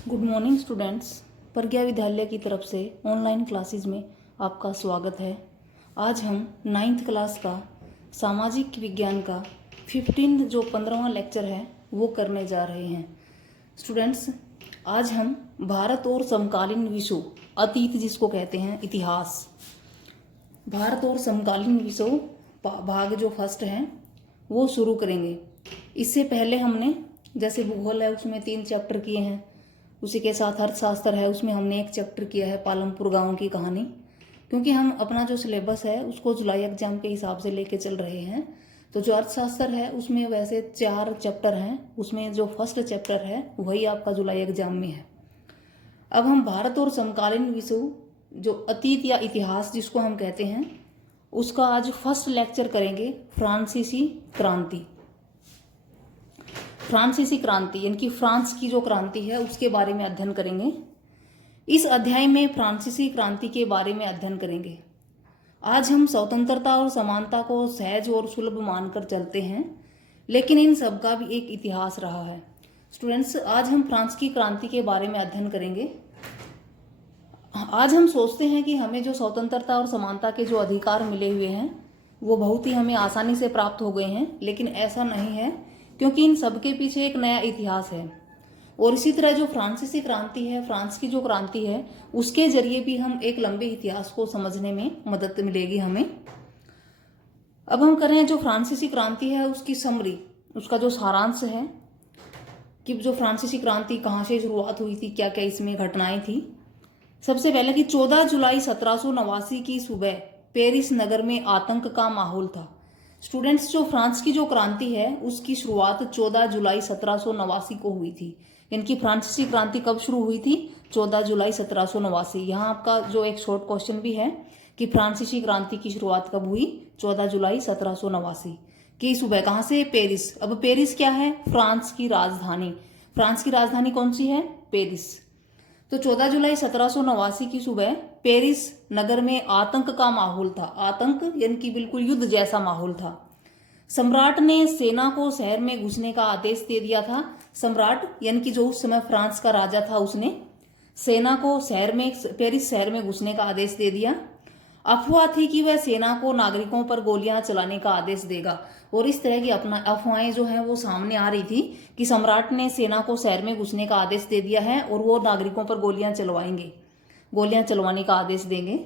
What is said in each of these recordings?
Good morning students. प्रज्ञा विद्यालय की तरफ से ऑनलाइन क्लासेस में आपका स्वागत है। आज हम 9th क्लास का सामाजिक विज्ञान का 15वां लेक्चर है वो करने जा रहे हैं। स्टूडेंट्स, आज हम भारत और समकालीन विश्व, अतीत जिसको कहते हैं, इतिहास, भारत और समकालीन विश्व भाग जो फर्स्ट है वो शुरू करेंगे। इससे पहले हमने जैसे भूगोल है उसमें 3 चैप्टर किए हैं, उसी के साथ अर्थशास्त्र है उसमें हमने 1 चैप्टर किया है, पालमपुर गांव की कहानी। क्योंकि हम अपना जो सिलेबस है उसको जुलाई एग्जाम के हिसाब से लेके चल रहे हैं, तो जो अर्थशास्त्र है उसमें वैसे 4 चैप्टर हैं, उसमें जो फर्स्ट चैप्टर है वही आपका जुलाई एग्जाम में है। अब हम भारत और समकालीन विश्व जो अतीत या इतिहास जिसको हम कहते हैं उसका आज फर्स्ट लेक्चर करेंगे। फ्रांसीसी क्रांति, फ्रांसीसी क्रांति यानी कि फ्रांस की जो क्रांति है उसके बारे में अध्ययन करेंगे। इस अध्याय में फ्रांसीसी क्रांति के बारे में अध्ययन करेंगे। आज हम स्वतंत्रता और समानता को सहज और सुलभ मानकर चलते हैं, लेकिन इन सब का भी एक इतिहास रहा है। स्टूडेंट्स, आज हम फ्रांस की क्रांति के बारे में अध्ययन करेंगे। आज हम सोचते हैं कि हमें जो स्वतंत्रता और समानता के जो अधिकार मिले हुए हैं वो बहुत ही हमें आसानी से प्राप्त हो गए हैं, लेकिन ऐसा नहीं है, क्योंकि इन सब के पीछे एक नया इतिहास है। और इसी तरह जो फ्रांसीसी क्रांति है, फ्रांस की जो क्रांति है, उसके जरिए भी हम एक लंबे इतिहास को समझने में मदद मिलेगी हमें। अब हम करें जो फ्रांसीसी क्रांति है उसकी समरी, उसका जो सारांश है कि जो फ्रांसीसी क्रांति कहाँ से शुरुआत हुई थी, क्या क्या इसमें घटनाएं थी। सबसे पहले कि 14 जुलाई 1789 की सुबह पेरिस नगर में आतंक का माहौल था। स्टूडेंट्स, जो फ्रांस की जो क्रांति है उसकी शुरुआत 14 जुलाई 1789 को हुई थी। इनकी फ्रांसीसी क्रांति कब शुरू हुई थी? 14 जुलाई 1789। यहाँ आपका जो एक शॉर्ट क्वेश्चन भी है कि फ्रांसीसी क्रांति की शुरुआत कब हुई? 14 जुलाई 1789 की सुबह। कहाँ से? पेरिस। अब पेरिस क्या है? फ्रांस की राजधानी। फ्रांस की राजधानी कौन सी है? पेरिस। तो 14 जुलाई 1789 की सुबह पेरिस नगर में आतंक का माहौल था। आतंक यानी कि बिल्कुल युद्ध जैसा माहौल था। सम्राट ने सेना को शहर में घुसने का आदेश दे दिया था। सम्राट यानी कि जो उस समय फ्रांस का राजा था, उसने सेना को शहर में, पेरिस शहर में घुसने का आदेश दे दिया। अफवाह थी कि वह सेना को नागरिकों पर गोलियां चलाने का आदेश देगा, और इस तरह की अपना अफवाहें जो हैं वो सामने आ रही थी कि सम्राट ने सेना को शहर में घुसने का आदेश दे दिया है और वो नागरिकों पर गोलियां चलवाएंगे, गोलियां चलवाने का आदेश देंगे।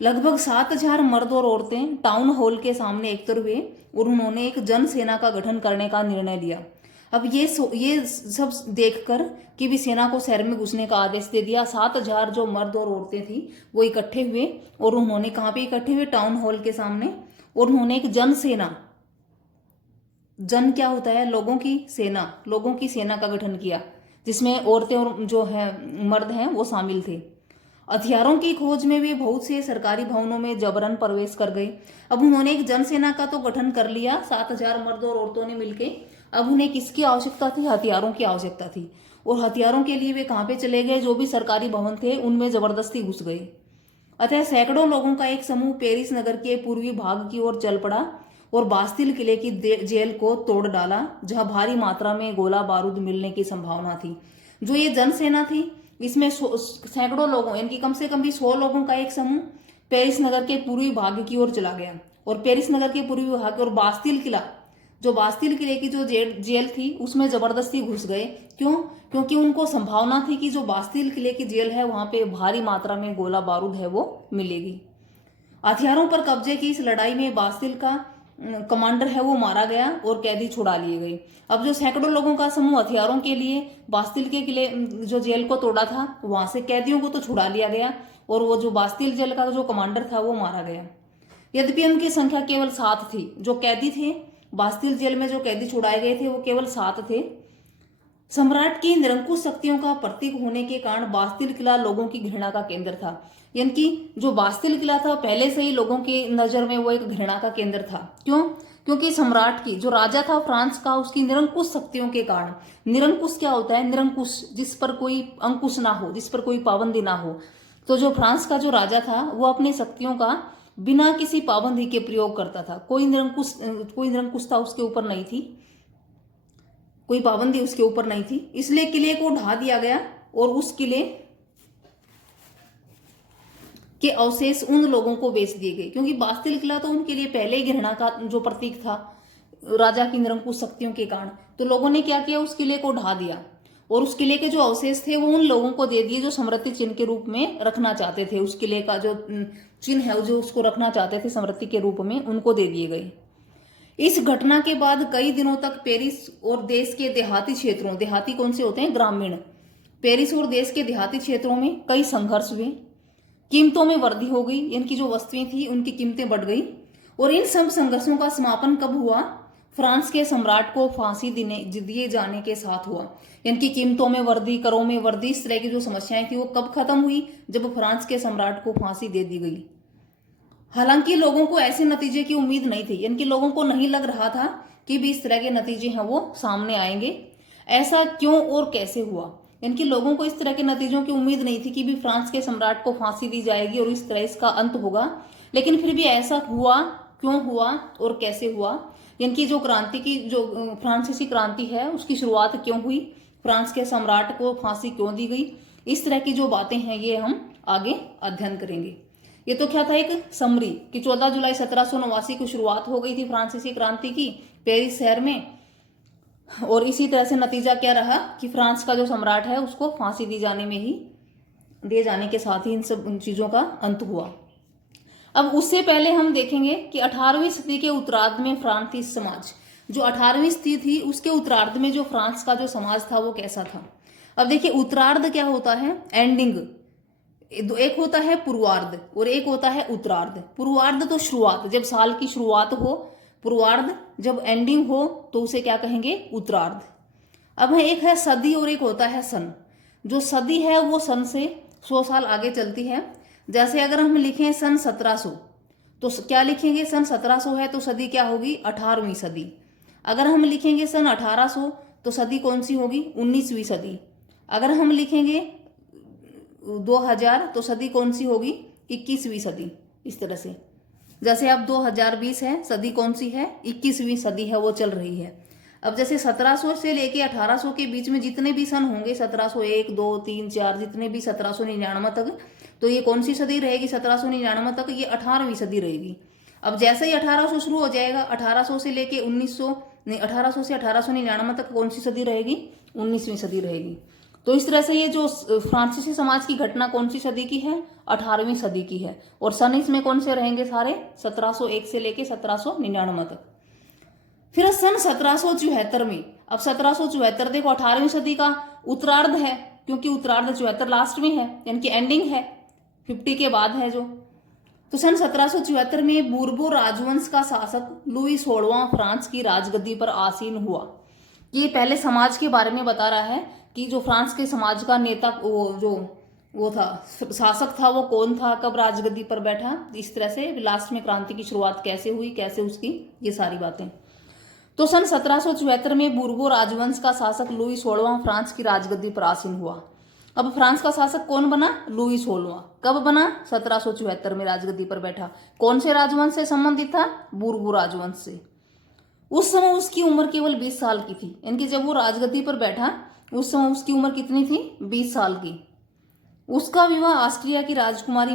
लगभग 7000 मर्द और औरतें टाउन हॉल के सामने एकत्र हुए और उन्होंने एक जन सेना का गठन करने का निर्णय लिया। अब ये सब देखकर कि भी सेना को शहर में घुसने का आदेश दे दिया, 7000 जो मर्द और औरतें थी वो इकट्ठे हुए और उन्होंने कहाँ पे इकट्ठे हुए? टाउन हॉल के सामने। और उन्होंने एक जन सेना, जन क्या होता है? लोगों की सेना, लोगों की सेना का गठन किया, जिसमें औरतें और जो है मर्द हैं वो शामिल थे। हथियारों की खोज में वे बहुत से सरकारी भवनों में जबरन प्रवेश कर गए। अब उन्होंने एक जनसेना का तो गठन कर लिया, 7000 मर्द और औरतों ने मिलकर। अब उन्हें किसकी आवश्यकता थी? हथियारों की आवश्यकता थी। और हथियारों के लिए वे कहाँ पे चले गए? जो भी सरकारी भवन थे उनमें जबरदस्ती घुस गए। अतः सैकड़ों लोगों का एक समूह पेरिस नगर के पूर्वी भाग की ओर चल पड़ा और बास्तिल किले की जेल को तोड़ डाला, जहां भारी मात्रा में गोला बारूद मिलने की संभावना थी। जो ये जनसेना थी इसमें सैकड़ों लोगों यानी कि कम से कम भी 100 लोगों का एक समूह पेरिस नगर के पूर्वी भाग की ओर चला गया। और पेरिस नगर के पूर्वी भाग और बास्तिल किला, जो बास्तिल किले की जो जेल थी उसमें जबरदस्ती घुस गए। क्यों? क्योंकि उनको संभावना थी कि जो बास्तिल किले की जेल है वहां पे भारी मात्रा में गोला बारूद है वो मिलेगी। हथियारों पर कब्जे की इस लड़ाई में बास्तिल का कमांडर है वो मारा गया और कैदी छुड़ा लिए गए। अब जो सैकड़ों लोगों का समूह हथियारों के लिए बास्तिल के किले जो जेल को तोड़ा था, वहां से कैदियों को तो छुड़ा लिया गया और वो जो बास्तिल जेल का जो कमांडर था वो मारा गया। यद्यपि उनकी संख्या केवल 7 थी। जो कैदी थे बास्तिल जेल में, जो कैदी छुड़ाए गए थे वो केवल 7 थे। सम्राट की निरंकुश शक्तियों का प्रतीक होने के कारण बास्तिल किला लोगों की घृणा का केंद्र था। यानी कि जो बास्तिल किला था पहले से ही लोगों की नजर में वो एक घृणा का केंद्र था। क्यों? क्योंकि सम्राट की, जो राजा था फ्रांस का, उसकी निरंकुश शक्तियों के कारण। निरंकुश क्या होता है? निरंकुश, जिस पर कोई अंकुश ना हो, जिस पर कोई पाबंदी ना हो। तो जो फ्रांस का जो राजा था वो अपनी शक्तियों का बिना किसी पाबंदी के प्रयोग करता था। कोई निरंकुशता उसके ऊपर नहीं थी, कोई पाबंदी उसके ऊपर नहीं थी। इसलिए किले को ढा दिया गया और उस किले के अवशेष उन लोगों को बेच दिए गए, क्योंकि बास्तिल किला तो उनके लिए पहले ही घृणा का जो प्रतीक था राजा की निरंकुश शक्तियों के कारण। तो लोगों ने क्या किया, उस किले को ढा दिया और उस किले के जो अवशेष थे वो उन लोगों को दे दिए जो स्मृति चिन्ह के रूप में रखना चाहते थे। उस किले का जो चिन्ह है जो उसको रखना चाहते थे स्मृति के रूप में, उनको दे दिए गए। इस घटना के बाद कई दिनों तक पेरिस और देश के देहाती क्षेत्रों, देहाती कौन से होते हैं, ग्रामीण, पेरिस और देश के देहाती क्षेत्रों में कई संघर्ष हुए, कीमतों में वृद्धि हो गई, इनकी जो वस्तुएं थी उनकी कीमतें बढ़ गई। और इन सब संघर्षों का समापन कब हुआ, फ्रांस के सम्राट को फांसी दिए जाने के साथ हुआ। इनकी कीमतों में वृद्धि, करों में वृद्धि, इस तरह की जो समस्याएं थी वो कब खत्म हुई, जब फ्रांस के सम्राट को फांसी दे दी गई। हालांकि लोगों को ऐसे नतीजे की उम्मीद नहीं थी, इनके लोगों को नहीं लग रहा था कि भी इस तरह के नतीजे हैं वो सामने आएंगे। ऐसा क्यों और कैसे हुआ, इनके लोगों को इस तरह के नतीजों की उम्मीद नहीं थी कि भी फ्रांस के सम्राट को फांसी दी जाएगी और इस तरह इसका अंत होगा। लेकिन फिर भी ऐसा हुआ, क्यों हुआ और कैसे हुआ, इनकी जो क्रांति की जो फ्रांसीसी क्रांति है उसकी शुरुआत क्यों हुई, फ्रांस के सम्राट को फांसी क्यों दी गई, इस तरह की जो बातें हैं ये हम आगे अध्ययन करेंगे। ये तो क्या था, एक समरी कि 14 जुलाई 1789 को शुरुआत हो गई थी फ्रांसीसी क्रांति की पेरिस शहर में, और इसी तरह से नतीजा क्या रहा कि फ्रांस का जो सम्राट है उसको फांसी दिए जाने के साथ ही इन सब चीजों का अंत हुआ। अब उससे पहले हम देखेंगे कि 18वीं सदी के उत्तरार्ध में फ्रांसीसी समाज, जो 18वीं सदी थी उसके उत्तरार्ध में जो फ्रांस का जो समाज था वो कैसा था। अब देखिए उत्तरार्ध क्या होता है, एंडिंग, एक होता है पूर्वार्ध और एक होता है उत्तरार्ध। पूर्वार्ध तो शुरुआत, जब साल की शुरुआत हो, पूर्वार्ध जब एंडिंग हो तो उसे क्या कहेंगे, उत्तरार्ध। अब एक है सदी और एक होता है सन। जो सदी है वो सन से 100 साल आगे चलती है। जैसे अगर हम लिखें सन 1700 तो क्या लिखेंगे, सन 1700 है तो सदी क्या होगी, 18वीं सदी। अगर हम लिखेंगे सन 1800 तो सदी कौन सी होगी, 19वीं सदी। अगर हम लिखेंगे 2000 तो सदी कौन सी होगी, 21वीं सदी। इस तरह से जैसे अब 2020 है, सदी कौन सी है, 21वीं सदी है, वो चल रही है। अब जैसे 1700 से लेके 1800 के बीच में जितने भी सन होंगे, 1701, 2, 3, 4, जितने भी 1799 तक, तो ये कौन सी सदी रहेगी, 1799 तक ये 18वीं सदी रहेगी। अब जैसे ही 1800 शुरू हो जाएगा, 1800 से लेके 1800 से 1899 तक कौन सी सदी रहेगी, 19वीं सदी रहेगी। तो इस तरह से ये जो फ्रांसीसी समाज की घटना कौन सी सदी की है, 18वीं सदी की है। और सन इसमें कौन से रहेंगे सारे, 1701 से लेके 1799 तक। फिर सन 1774 में, अब 1774 देखो 18वीं सदी का उत्तरार्ध है, क्योंकि उत्तरार्ध 74 लास्ट में है, यानी कि एंडिंग है, 50 के बाद है जो। तो सन 1774 में बूर्बो राजवंश का शासक लुई 16वां फ्रांस की राजगद्दी पर आसीन हुआ। ये पहले समाज के बारे में बता रहा है कि जो फ्रांस के समाज का नेता वो था, शासक था, वो कौन था, कब राजगद्दी पर बैठा, इस तरह से लास्ट में क्रांति की शुरुआत कैसे हुई, कैसे उसकी, ये सारी बातें। तो सन 1774 में बूर्बो राजवंश का शासक लुई 16वां फ्रांस की राजगद्दी पर आसीन हुआ। अब फ्रांस का शासक कौन बना, लुई 16वां। कब बना, 1774 में राजगद्दी पर बैठा। कौन से राजवंश से संबंधित था, बूर्बो राजवंश से। उस समय उसकी उम्र केवल 20 साल की थी, यानी कि जब वो राजगद्दी पर बैठा उस समय उसकी उम्र कितनी थी, 20 साल की। उसका विवाह ऑस्ट्रिया की राजकुमारी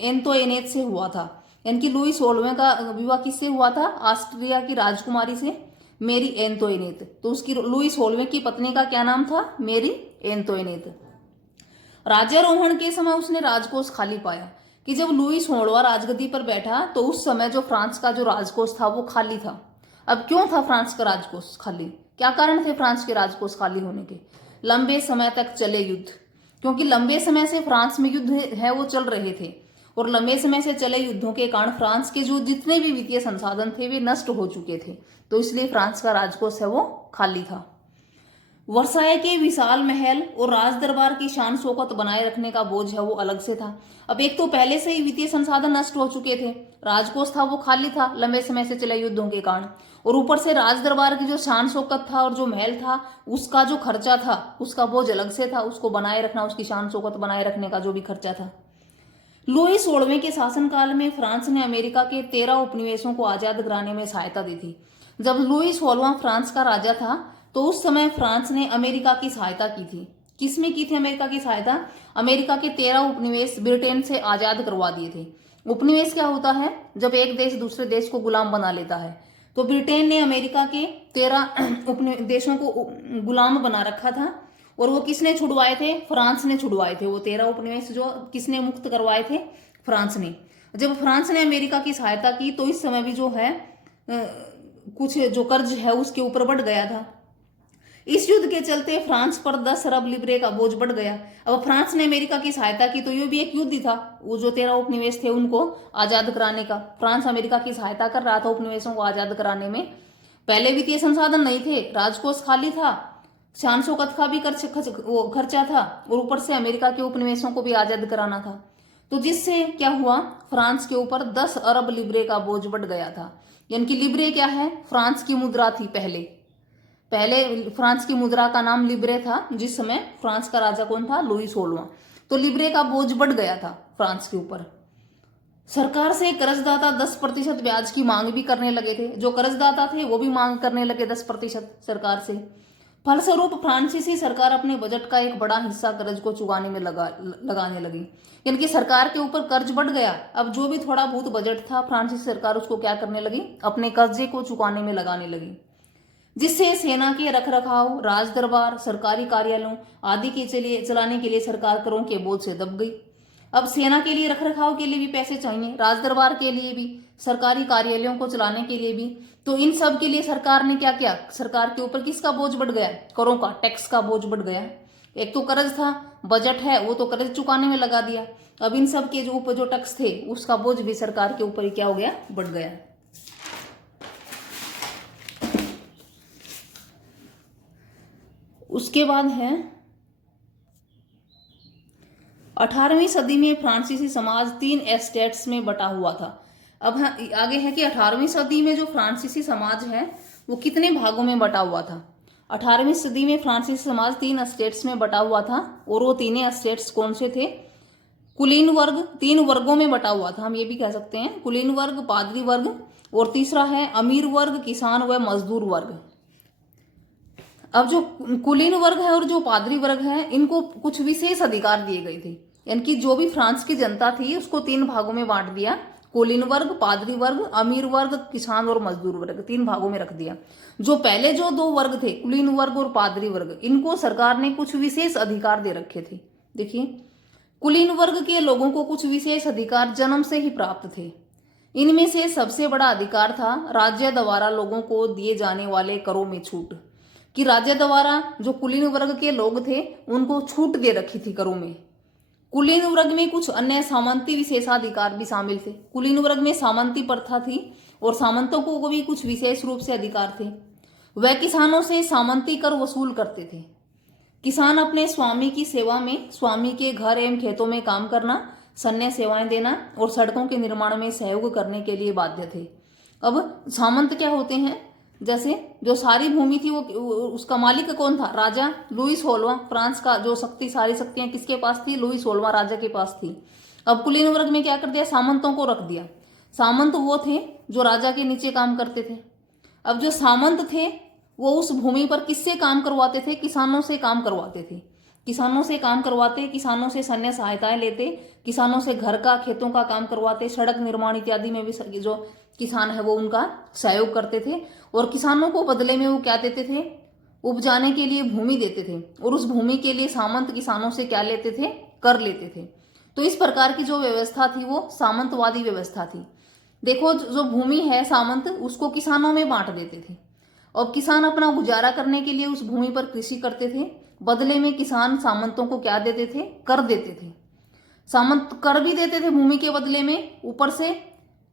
एंतोइनेट से हुआ था, यानी कि लुई 16वें का विवाह किससे हुआ था, ऑस्ट्रिया की राजकुमारी से, मेरी एंतोइनेट। तो उसकी लुई 16वें की पत्नी का क्या नाम था, मेरी एंतोइनेट। राज्यारोहण के समय उसने राजकोष खाली पाया, कि जब लुई 16वां राजगद्दी पर बैठा तो उस समय जो फ्रांस का जो राजकोष था वो खाली था। अब क्यों था फ्रांस का राजकोष खाली, क्या कारण थे फ्रांस के राजकोष खाली होने के, लंबे समय तक चले युद्ध, क्योंकि लंबे समय से फ्रांस में युद्ध है वो चल रहे थे, और लंबे समय से चले युद्धों के कारण फ्रांस के जो जितने भी वित्तीय संसाधन थे वे नष्ट हो चुके थे, तो इसलिए फ्रांस का राजकोष है वो खाली था। वर्साय के विशाल महल और राज दरबार की शान शौकत बनाए रखने का बोझ है वो अलग से था। अब एक तो पहले से ही वित्तीय संसाधन नष्ट हो चुके थे, राजकोष था वो खाली था लंबे समय से चले युद्धों के कारण, और ऊपर से राज दरबार की जो शान शौकत था और जो महल था उसका जो खर्चा था उसका बोझ अलग से था, उसको बनाए रखना, उसकी शान शौकत बनाए रखने का जो भी खर्चा था। लुई 16वें के शासनकाल में फ्रांस ने अमेरिका के 13 उपनिवेशों को आजाद कराने में सहायता दी थी। जब लुई 16वां फ्रांस का राजा था तो उस समय फ्रांस ने अमेरिका की सहायता की थी, किसमें की थी अमेरिका की सहायता? अमेरिका के 13 उपनिवेश ब्रिटेन से आजाद करवा दिए थे। उपनिवेश क्या होता है? जब एक देश दूसरे देश को गुलाम बना लेता है। तो ब्रिटेन ने अमेरिका के 13 देशों को गुलाम बना रखा था, और वो किसने छुड़वाए थे? फ्रांस ने छुड़वाए थे। वो 13 उपनिवेश जो किसने मुक्त करवाए थे? फ्रांस ने। जब फ्रांस ने अमेरिका की सहायता की तो इस समय भी जो है कुछ जो कर्ज है उसके ऊपर बढ़ गया था। इस युद्ध के चलते फ्रांस पर 10 अरब लिब्रे का बोझ बढ़ गया। अब फ्रांस ने अमेरिका की सहायता की तो ये भी एक युद्ध ही था, वो जो 13 उपनिवेश थे उनको आजाद कराने का। फ्रांस अमेरिका की सहायता कर रहा था उपनिवेशों को आजाद कराने में। पहले वित्तीय संसाधन नहीं थे, राजकोष खाली था, शान शौकत का भी खर्चा था, और ऊपर से अमेरिका के उपनिवेशों को भी आजाद कराना था। तो जिससे क्या हुआ? फ्रांस के ऊपर 10 अरब लिब्रे का बोझ बढ़ गया था। यानी कि लिब्रे क्या है? फ्रांस की मुद्रा थी। पहले फ्रांस की मुद्रा का नाम लिब्रे था। जिस समय फ्रांस का राजा कौन था? लुई 16वां। तो लिब्रे का बोझ बढ़ गया था फ्रांस के ऊपर। सरकार से कर्जदाता 10% ब्याज की मांग भी करने लगे थे। जो कर्जदाता थे वो भी मांग करने लगे 10% सरकार से। फलस्वरूप फ्रांसीसी सरकार अपने बजट का एक बड़ा हिस्सा कर्ज को चुकाने में लगाने लगी। यानी कि सरकार के ऊपर कर्ज बढ़ गया। अब जो भी थोड़ा बहुत बजट था फ्रांसीसी सरकार उसको क्या करने लगी? अपने कर्जे को चुकाने में लगाने लगी। जिससे सेना के रखरखाव, राज दरबार, सरकारी कार्यालयों आदि के चलाने के लिए सरकार करों के बोझ से दब गई। अब सेना के लिए रखरखाव के लिए भी पैसे चाहिए, राज दरबार के लिए भी, सरकारी कार्यालयों को चलाने के लिए भी। तो इन सब के लिए सरकार ने क्या किया? सरकार के ऊपर किसका बोझ बढ़ गया? करों का, टैक्स का बोझ बढ़ गया। एक तो कर्ज था, बजट है वो तो कर्ज चुकाने में लगा दिया। अब इन सब के जो ऊपर जो टैक्स थे उसका बोझ भी सरकार के ऊपर ही क्या हो गया? बढ़ गया। उसके बाद है 18वीं सदी में फ्रांसीसी समाज 3 एस्टेट्स में बटा हुआ था। अब आगे है कि 18वीं सदी में जो फ्रांसीसी समाज है वो कितने भागों में बटा हुआ था? 18वीं सदी में फ्रांसीसी समाज 3 एस्टेट्स में बटा हुआ था, और वो तीनों एस्टेट्स कौन से थे? कुलीन वर्ग, 3 वर्गों में बटा हुआ था, हम ये भी कह सकते हैं, कुलीन वर्ग, पादरी वर्ग, और तीसरा है अमीर वर्ग, किसान व मजदूर वर्ग। अब जो कुलीन वर्ग है और जो पादरी वर्ग है इनको कुछ विशेष अधिकार दिए गए थे। यानी कि जो भी फ्रांस की जनता थी उसको 3 भागों में बांट दिया। कुलीन वर्ग, पादरी वर्ग, अमीर वर्ग, किसान और मजदूर वर्ग, 3 भागों में रख दिया। जो पहले जो 2 वर्ग थे, कुलीन वर्ग और पादरी वर्ग, इनको सरकार ने कुछ विशेष अधिकार दे रखे थे। देखिए, कुलीन वर्ग के लोगों को कुछ विशेष अधिकार जन्म से ही प्राप्त थे। इनमें से सबसे बड़ा अधिकार था राज्य द्वारा लोगों को दिए जाने वाले करों में छूट। कि राज्य द्वारा जो कुलीन वर्ग के लोग थे उनको छूट दे रखी थी करों में। कुलीन वर्ग में कुछ अन्य सामंती विशेषाधिकार भी शामिल थे। कुलीन वर्ग में सामंती प्रथा थी और सामंतों को भी कुछ विशेष रूप से अधिकार थे। वह किसानों से सामंती कर वसूल करते थे। किसान अपने स्वामी की सेवा में, स्वामी के घर एवं खेतों में काम करना, सैन्य सेवाएं देना और सड़कों के निर्माण में सहयोग करने के लिए बाध्य थे। अब सामंत क्या होते हैं? जैसे जो सारी भूमि थी वो उसका मालिक कौन था? राजा लुई 16वां। फ्रांस का जो सारी शक्तियां किसके पास थी? लुई 16वां राजा के पास थी। अब कुलीन वर्ग में क्या कर दिया? सामंतों को रख दिया। सामंत वो थे जो राजा के नीचे काम करते थे। अब जो सामंत थे वो उस भूमि पर किससे काम करवाते थे? किसानों से काम करवाते थे। किसानों से काम करवाते, किसानों से सैन्य सहायताएं लेते, किसानों से घर का, खेतों का काम करवाते, सड़क निर्माण इत्यादि में भी जो किसान है वो उनका सहयोग करते थे। और किसानों को बदले में वो क्या देते थे? उपजाने के लिए भूमि देते थे, और उस भूमि के लिए सामंत किसानों से क्या लेते थे? कर लेते थे। तो इस प्रकार की जो व्यवस्था थी वो सामंतवादी व्यवस्था थी। देखो, जो भूमि है सामंत उसको किसानों में बांट देते थे, और किसान अपना गुजारा करने के लिए उस भूमि पर कृषि करते थे। बदले में किसान सामंतों को क्या देते थे? कर देते थे। सामंत कर भी देते थे भूमि के बदले में, ऊपर से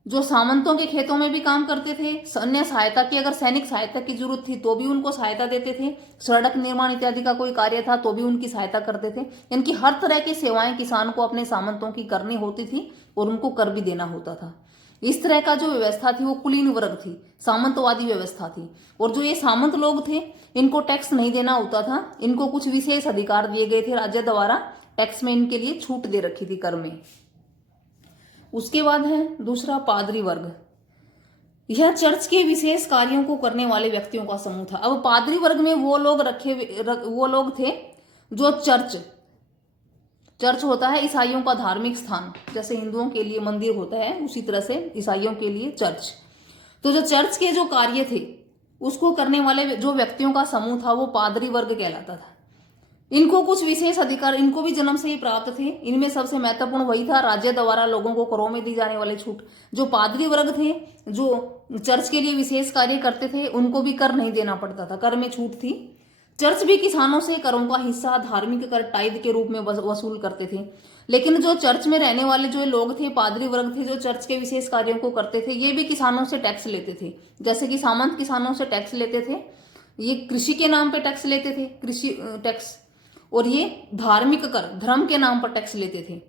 जो सामंतों के खेतों में भी काम करते थे, अन्य सहायता की, अगर सैनिक सहायता की जरूरत थी तो भी उनको सहायता देते थे, सड़क निर्माण इत्यादि का कोई कार्य था तो भी उनकी सहायता करते थे। यानी कि हर तरह की सेवाएं किसान को अपने सामंतों की करनी होती थी और उनको कर भी देना होता था। इस तरह का जो व्यवस्था थी वो कुलीन वर्ग थी, सामंतवादी व्यवस्था थी। और जो ये सामंत लोग थे इनको टैक्स नहीं देना होता था, इनको कुछ विशेष अधिकार दिए गए थे राज्य द्वारा, टैक्स में इनके लिए छूट दे रखी थी कर में। उसके बाद है दूसरा पादरी वर्ग। यह चर्च के विशेष कार्यों को करने वाले व्यक्तियों का समूह था। अब पादरी वर्ग में वो लोग थे जो चर्च होता है ईसाइयों का धार्मिक स्थान, जैसे हिंदुओं के लिए मंदिर होता है उसी तरह से ईसाइयों के लिए चर्च। तो जो चर्च के जो कार्य थे उसको करने वाले जो व्यक्तियों का समूह था वो पादरी वर्ग कहलाता था। इनको कुछ विशेष अधिकार इनको भी जन्म से ही प्राप्त थे। इनमें सबसे महत्वपूर्ण वही था राज्य द्वारा लोगों को करों में दी जाने वाली छूट। जो पादरी वर्ग थे जो चर्च के लिए विशेष कार्य करते थे उनको भी कर नहीं देना पड़ता था, कर में छूट थी। चर्च भी किसानों से करों का हिस्सा धार्मिक कर टाइद के रूप में वसूल करते थे। लेकिन जो चर्च में रहने वाले जो लोग थे पादरी वर्ग थे जो चर्च के विशेष कार्यों को करते थे ये भी किसानों से टैक्स लेते थे। जैसे कि सामंत किसानों से टैक्स लेते थे, ये कृषि के नाम पे टैक्स लेते थे, कृषि टैक्स, और ये धार्मिक कर धर्म के नाम पर टैक्स लेते थे।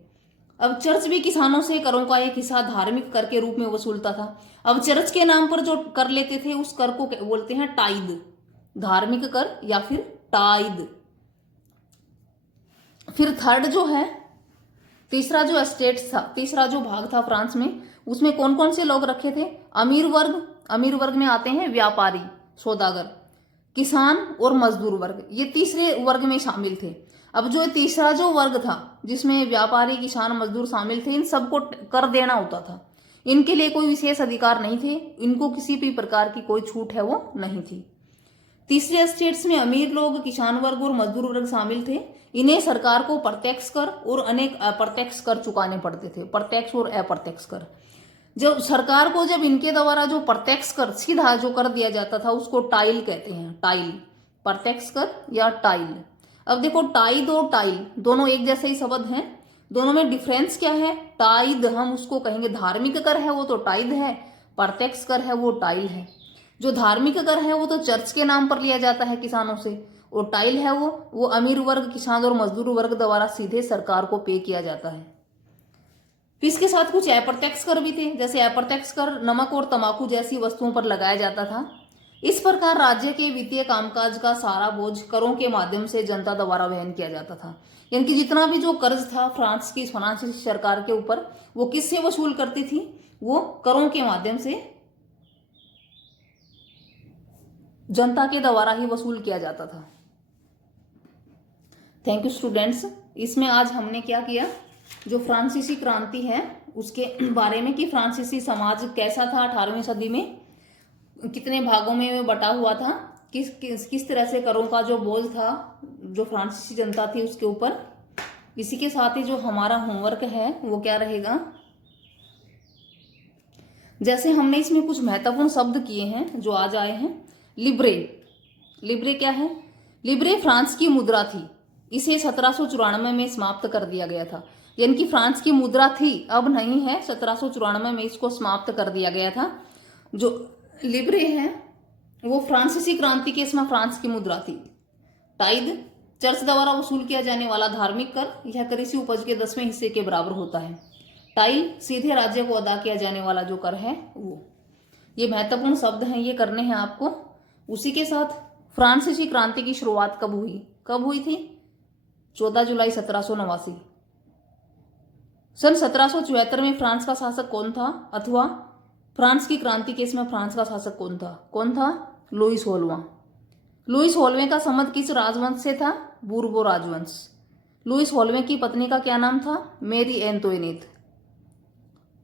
अब चर्च भी किसानों से करों का एक हिस्सा धार्मिक कर के रूप में वसूलता था। अब चर्च के नाम पर जो कर लेते थे उस कर को बोलते हैं टाइद, धार्मिक कर या फिर टाइद। फिर थर्ड जो है तीसरा जो एस्टेट था, तीसरा जो भाग था फ्रांस में, उसमें कौन कौन से लोग रखे थे? अमीर वर्ग में आते हैं व्यापारी, सौदागर, किसान और मजदूर वर्ग, ये तीसरे वर्ग में शामिल थे। अब जो तीसरा जो वर्ग था जिसमें व्यापारी, किसान, मजदूर शामिल थे, इन सबको कर देना होता था। इनके लिए कोई विशेष अधिकार नहीं थे, इनको किसी भी प्रकार की कोई छूट है वो नहीं थी। तीसरे स्टेट्स में अमीर लोग, किसान वर्ग और मजदूर वर्ग शामिल थे। इन्हें सरकार को प्रत्यक्ष कर और अनेक अप्रत्यक्ष कर चुकाने पड़ते थे, प्रत्यक्ष और अप्रत्यक्ष कर। जब सरकार को जब इनके द्वारा जो प्रत्यक्ष कर सीधा जो कर दिया जाता था उसको टाइल कहते हैं, टाइल, प्रत्यक्ष कर या टाइल। अब देखो टाइद और टाइल दोनों एक जैसे ही शब्द हैं, दोनों में डिफरेंस क्या है? टाइद हम उसको कहेंगे धार्मिक कर है वो तो टाइद है, प्रत्यक्ष कर है वो टाइल है। जो धार्मिक कर है वो तो चर्च के नाम पर लिया जाता है किसानों से, और टाइल है वो अमीर वर्ग, किसान और मजदूर वर्ग द्वारा सीधे सरकार को पे किया जाता है। इसके साथ कुछ अप्रत्यक्ष कर भी थे, जैसे अप्रत्यक्ष कर नमक और तंबाकू जैसी वस्तुओं पर लगाया जाता था। इस प्रकार राज्य के वित्तीय कामकाज का सारा बोझ करों के माध्यम से जनता द्वारा वहन किया जाता था। यानी कि जितना भी जो कर्ज था फ्रांस की फ्रांसीसी सरकार के ऊपर वो किससे वसूल करती थी? वो करों के माध्यम से जनता के द्वारा ही वसूल किया जाता था। Thank you students. इसमें आज हमने क्या किया, जो फ्रांसीसी क्रांति है उसके बारे में कि फ्रांसीसी समाज कैसा था 18वीं सदी में, कितने भागों में बटा हुआ था, किस तरह से करों का जो बोझ था जो फ्रांसीसी जनता थी उसके ऊपर। इसी के साथ ही जो हमारा होमवर्क है वो क्या रहेगा, जैसे हमने इसमें कुछ महत्वपूर्ण शब्द किए हैं जो आज आए हैं। लिब्रे क्या है? लिब्रे फ्रांस की मुद्रा थी, इसे 1794 में समाप्त कर दिया गया था। यानी कि फ्रांस की मुद्रा थी, अब नहीं है, 1794 में इसको समाप्त कर दिया गया था। जो लिब्रे है वो फ्रांसीसी क्रांति के समय फ्रांस की मुद्रा थी। टाइद चर्च द्वारा वसूल किया जाने वाला धार्मिक कर, यह कृषि उपज के 10वें हिस्से के बराबर होता है। टाइल सीधे राज्य को अदा किया जाने वाला जो कर है वो। ये महत्वपूर्ण शब्द हैं, ये करने हैं आपको। उसी के साथ फ्रांसीसी क्रांति की शुरुआत कब हुई थी? 14 जुलाई 1789। सन 1774 में फ्रांस का शासक कौन था? अथवा फ्रांस की क्रांति के समय फ्रांस का शासक कौन था? लुईस 16वां। लुईस 16वें का संबंध किस राजवंश से था? बूर्बो राजवंश। लुईस 16वें की पत्नी का क्या नाम था? मेरी एंतोइनेट।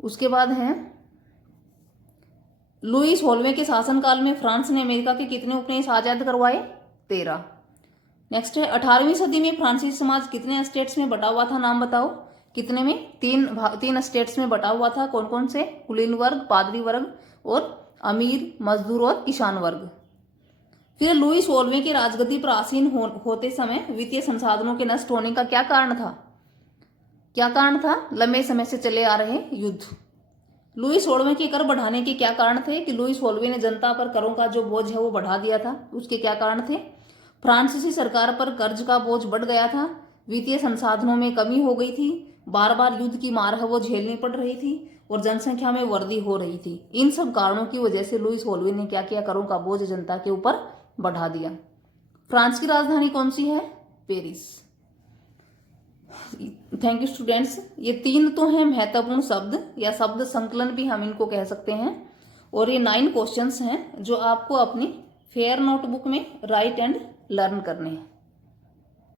उसके बाद है लुईस 16वें के शासनकाल में फ्रांस ने अमेरिका के कितने उपनिवेश आजाद करवाए? 13। नेक्स्ट है 18वीं सदी में फ्रांसीसी समाज कितने स्टेट्स में बटा हुआ था? नाम बताओ। कितने में? तीन स्टेट्स में बटा हुआ था। कौन कौन से? कुलीन वर्ग, पादरी वर्ग और अमीर, मजदूर और किसान वर्ग। फिर लुईस 16वें की राजगद्दी पर आसीन होते समय वित्तीय संसाधनों के नष्ट होने का क्या कारण था? लंबे समय से चले आ रहे युद्ध। लुईस 16वें के कर बढ़ाने के क्या कारण थे? कि लुईस 16वें ने जनता पर करों का जो बोझ है वो बढ़ा दिया था। उसके क्या कारण थे? फ्रांसीसी सरकार पर कर्ज का बोझ बढ़ गया था, वित्तीय संसाधनों में कमी हो गई थी, बार बार युद्ध की मार है वो झेलनी पड़ रही थी और जनसंख्या में वृद्धि हो रही थी। इन सब कारणों की वजह से लुईस 16वें ने क्या किया? करों का बोझ जनता के ऊपर बढ़ा दिया। फ्रांस की राजधानी कौन सी है? पेरिस। Thank you students. ये 3 तो हैं महत्वपूर्ण शब्द या शब्द संकलन भी हम इनको कह सकते हैं, और ये 9 क्वेश्चंस हैं जो आपको अपनी फेयर नोटबुक में राइट एंड लर्न करने हैं।